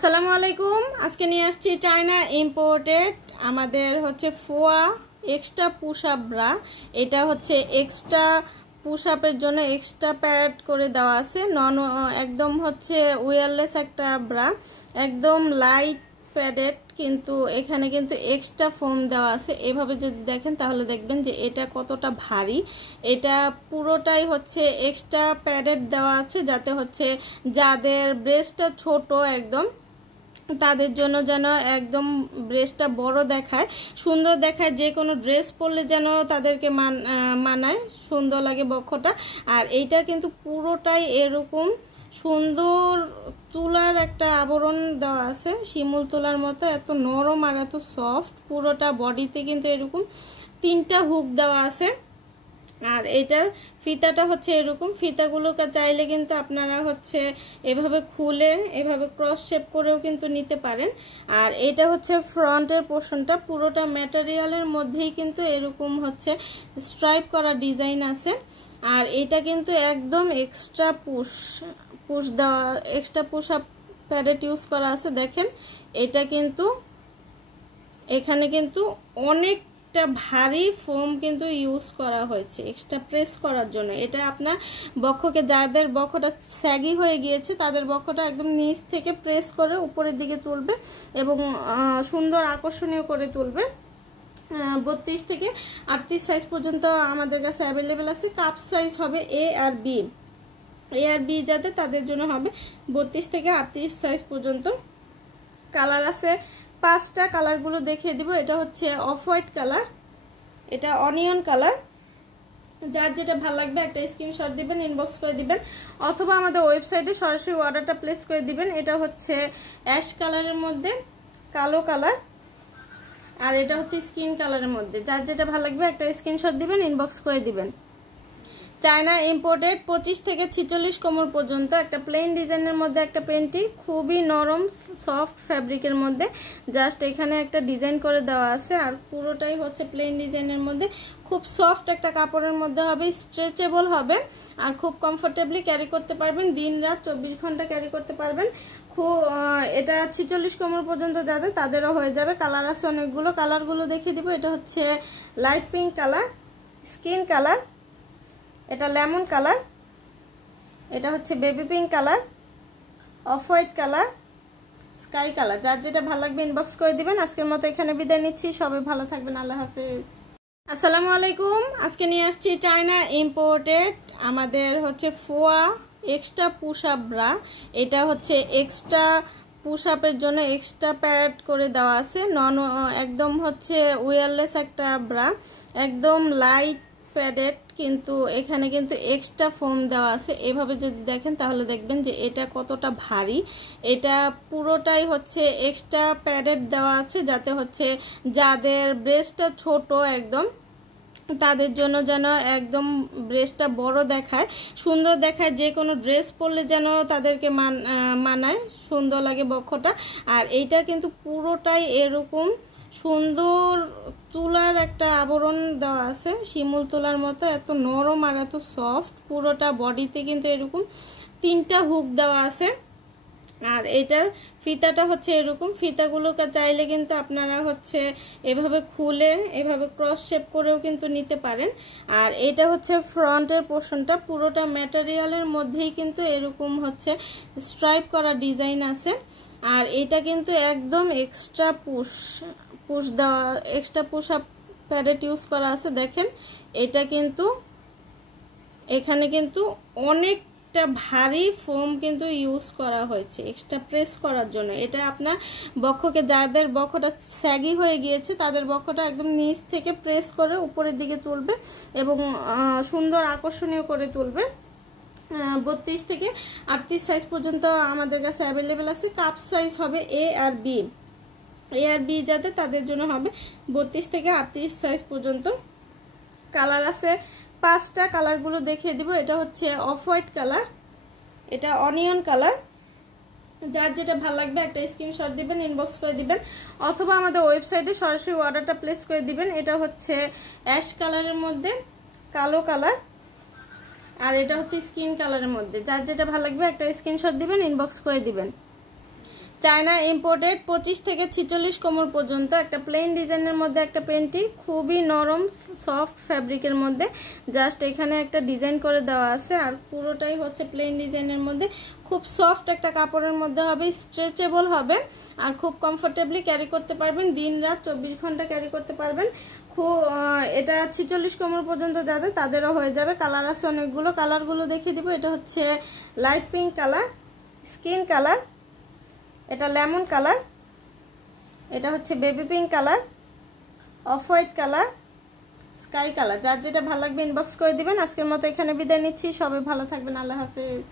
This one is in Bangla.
আসসালামু আলাইকুম। আজকে নিয়ে আসছি চায়না ইম্পোর্টেড আমাদের হচ্ছে ফোয়া এক্সট্রা পুশ আপ ব্রা। এটা হচ্ছে এক্সট্রা পুশ আপের জন্য এক্সট্রা প্যাড করে দেওয়া আছে। একদম হচ্ছে ওয়্যারলেস একটা ব্রা, একদম লাইট প্যাডেড, কিন্তু এখানে কিন্তু এক্সট্রা ফোম দেওয়া আছে। এভাবে যদি দেখেন তাহলে দেখবেন যে এটা কতটা ভারী। এটা পুরোটাই হচ্ছে এক্সট্রা প্যাডেড দেওয়া আছে, যাতে হচ্ছে যাদের ব্রেস্টটা ছোট একদম তাদের জন্য যেন একদম ব্রেস্টটা বড় দেখায়, সুন্দর দেখায়, যে কোনো ড্রেস পরলে যেন তাদেরকে মানায়, সুন্দর লাগে বক্ষটা। আর এইটা কিন্তু পুরোটাই এরকম সুন্দর তুলার একটা আবরণ দেওয়া আছে, শিমুল তুলার মতো, এত নরম আর এত সফট। পুরোটা বডিতে কিন্তু এরকম 3টা হুক দেওয়া আছে। আর এটার ফিতাটা হচ্ছে এরকম, ফিতাগুলোকে চাইলে কিন্তু আপনারা হচ্ছে এভাবে খুলে এভাবে ক্রস শেপ করেও কিন্তু নিতে পারেন। আর এটা হচ্ছে ফ্রন্টের পোর্শনটা, পুরোটা ম্যাটেরিয়ালের মধ্যেই কিন্তু এরকম হচ্ছে স্ট্রাইপ করা ডিজাইন আছে। আর এটা কিন্তু একদম এক্সট্রা পুশ দেওয়া, এক্সট্রা পুশ আপ প্যাডেট ইউজ করা আছে। দেখেন এটা কিন্তু এখানে কিন্তু অনেকটা ভারী ফোম কিন্তু ইউজ করা হয়েছে এক্সট্রা প্রেস করার জন্য। এটা আপনার বক্ষকে, যাদের বক্ষটা স্যাগি হয়ে গিয়েছে তাদের বক্ষটা একদম নিচ থেকে প্রেস করে উপরের দিকে তুলবে এবং সুন্দর আকর্ষণীয় করে তুলবে। 32 থেকে 38 সাইজ পর্যন্ত আমাদের কাছে অ্যাভেলেবেল আছে। কাপ সাইজ হবে এ আর বি যাতে তাদের জন্য হবে 32 থেকে 38 সাইজ পর্যন্ত। কালার আছে 5টা, কালারগুলো দেখিয়ে দিব। এটা হচ্ছে অফ হোয়াইট কালার, এটা অনিয়ন কালার। যার যেটা ভালো লাগবে একটা স্ক্রিনশট দিবেন, ইনবক্স করে দিবেন, অথবা আমাদের ওয়েবসাইটে সরাসরি অর্ডারটা প্লেস করে দিবেন। এটা হচ্ছে অ্যাশ কালারের মধ্যে কালো কালার, আর এটা হচ্ছে স্কিন কালারের মধ্যে। যার যেটা ভালো লাগবে একটা স্ক্রিনশট দিবেন, ইনবক্স করে দিবেন। চায়না ইম্পোর্টেড 25 থেকে 46 কোমর পর্যন্ত, একটা প্লেন ডিজাইনের মধ্যে একটা পেন্টি, খুবই নরম সফট ফ্যাব্রিকের মধ্যে। জাস্ট এখানে একটা ডিজাইন করে দেওয়া আছে, আর পুরোটাই হচ্ছে প্লেন ডিজাইনের মধ্যে। খুব সফট একটা কাপড়ের মধ্যে হবে, স্ট্রেচেবল হবে, আর খুব কমফোর্টেবলি ক্যারি করতে পারবেন। দিন রাত 24 ঘন্টা ক্যারি করতে পারবেন। এটা 46 কোমর পর্যন্ত যাদের, তাদেরও হয়ে যাবে। কালার আছে অনেকগুলো, কালারগুলো দেখিয়ে দিব। এটা হচ্ছে light pink colour, skin colour, এটা লেমন কালার, এটা হচ্ছে baby pink colour, off white colour, sky colour. যার যেটা ভালো লাগবে ইনবক্স করে দিবেন। আজকের মতো এখানে বিদায় নিচ্ছি, সবাই ভালো থাকবেন, আল্লাহ হাফেজ। আসসালামু আলাইকুম। আজকে নিয়ে আসছি চায়না ইম্পোর্টেড আমাদের হচ্ছে ফোয়া এক্সট্রা পুশ আপ ব্রা। এটা হচ্ছে এক্সট্রা পুশ আপের জন্য এক্সট্রা প্যাড করে দেওয়া আছে। একদম হচ্ছে ওয়্যারলেস একটা ব্রা, একদম লাইট প্যাডেড, কিন্তু এখানে কিন্তু এক্সট্রা ফোম দেওয়া আছে। এভাবে যদি দেখেন তাহলে দেখবেন যে এটা কতটা ভারী। এটা পুরোটাই হচ্ছে এক্সট্রা প্যাডেড দেওয়া আছে, যাতে হচ্ছে যাদের ব্রেস্টটা ছোট একদম তাদের জন্য যেন একদম ব্রেস্টটা বড় দেখায়, সুন্দর দেখায়, যে কোনো ড্রেস পরলে যেন তাদেরকে মানায়, সুন্দর লাগে বক্ষটা। আর এইটা কিন্তু পুরোটাই এরকম সুন্দর তুলার একটা আবরণ দেওয়া আছে, শিমুল তুলার মতো, এত নরম আর এত সফট। পুরোটা বডিতে কিন্তু এরকম 3টা হুক দেওয়া আছে। আর এটার ফিতাটা হচ্ছে এরকম, ফিতাগুলোকে চাইলে কিন্তু আপনারা হচ্ছে এভাবে খুলে এভাবে ক্রস শেপ করেও কিন্তু নিতে পারেন। আর এটা হচ্ছে ফ্রন্টের পোর্শনটা, পুরোটা ম্যাটেরিয়ালের মধ্যেই কিন্তু এরকম হচ্ছে স্ট্রাইপ করা ডিজাইন আছে। আর এটা কিন্তু একদম এক্সট্রা পুশ দেওয়া, এক্সট্রা পুশ আপ প্যাডেট ইউজ করা আছে। দেখেন এটা কিন্তু এখানে কিন্তু অনেকটা ভারী ফোম কিন্তু ইউজ করা হয়েছে এক্সট্রা প্রেস করার জন্য। এটা আপনার বক্ষকে, যাদের বক্ষটা স্যাগি হয়ে গিয়েছে তাদের বক্ষটা একদম নিচ থেকে প্রেস করে উপরের দিকে তুলবে এবং সুন্দর আকর্ষণীয় করে তুলবে। 32 থেকে 38 সাইজ পর্যন্ত আমাদের কাছে অ্যাভেলেবেল আছে। কাপ সাইজ হবে এ আর বি যাতে তাদের জন্য হবে 32 থেকে 38 সাইজ পর্যন্ত। কালার আছে 5টা, কালারগুলো দেখিয়ে দিব। এটা হচ্ছে অফ হোয়াইট কালার, এটা অনিয়ন কালার। যার যেটা ভালো লাগবে একটা স্ক্রিনশট দিবেন, ইনবক্স করে দিবেন, অথবা আমাদের ওয়েবসাইটে সরাসরি অর্ডারটা প্লেস করে দিবেন। এটা হচ্ছে অ্যাশ কালারের মধ্যে কালো কালার, আর এটা হচ্ছে স্কিন কালারের মধ্যে। যার যেটা ভালো লাগবে একটা স্ক্রিনশট দিবেন, ইনবক্স করে দিবেন। চায়না ইম্পোর্টেড 25 থেকে 46 কোমর পর্যন্ত একটা প্লেন ডিজাইনের মধ্যে একটা পেন্টি, খুবই নরম সফট ফ্যাব্রিকের মধ্যে, জাস্ট এখানে একটা ডিজাইন করে দেওয়া আছে আর পুরোটাই হচ্ছে প্লেন ডিজাইনের মধ্যে। খুব সফট একটা কাপড়ের মধ্যে হবে, স্ট্রেচেবল হবে আর খুব কমফোর্টেবলি ক্যারি করতে পারবেন, দিন রাত 24 ঘন্টা ক্যারি করতে পারবেন। এটা 46 কোমর পর্যন্ত যাদের তাদেরও হয়ে যাবে। কালার আছে অনেকগুলো, কালারগুলো দেখিয়ে দিব। এটা হচ্ছে light pink colour, skin colour, এটা লেমন কালার, এটা হচ্ছে baby pink colour, off white colour, sky colour. যার যেটা ভালো লাগবে ইনবক্স করে দিবেন। আজকের মতো এখানে বিদায় নিচ্ছি, সবাই ভালো থাকবেন, আল্লাহ হাফেজ।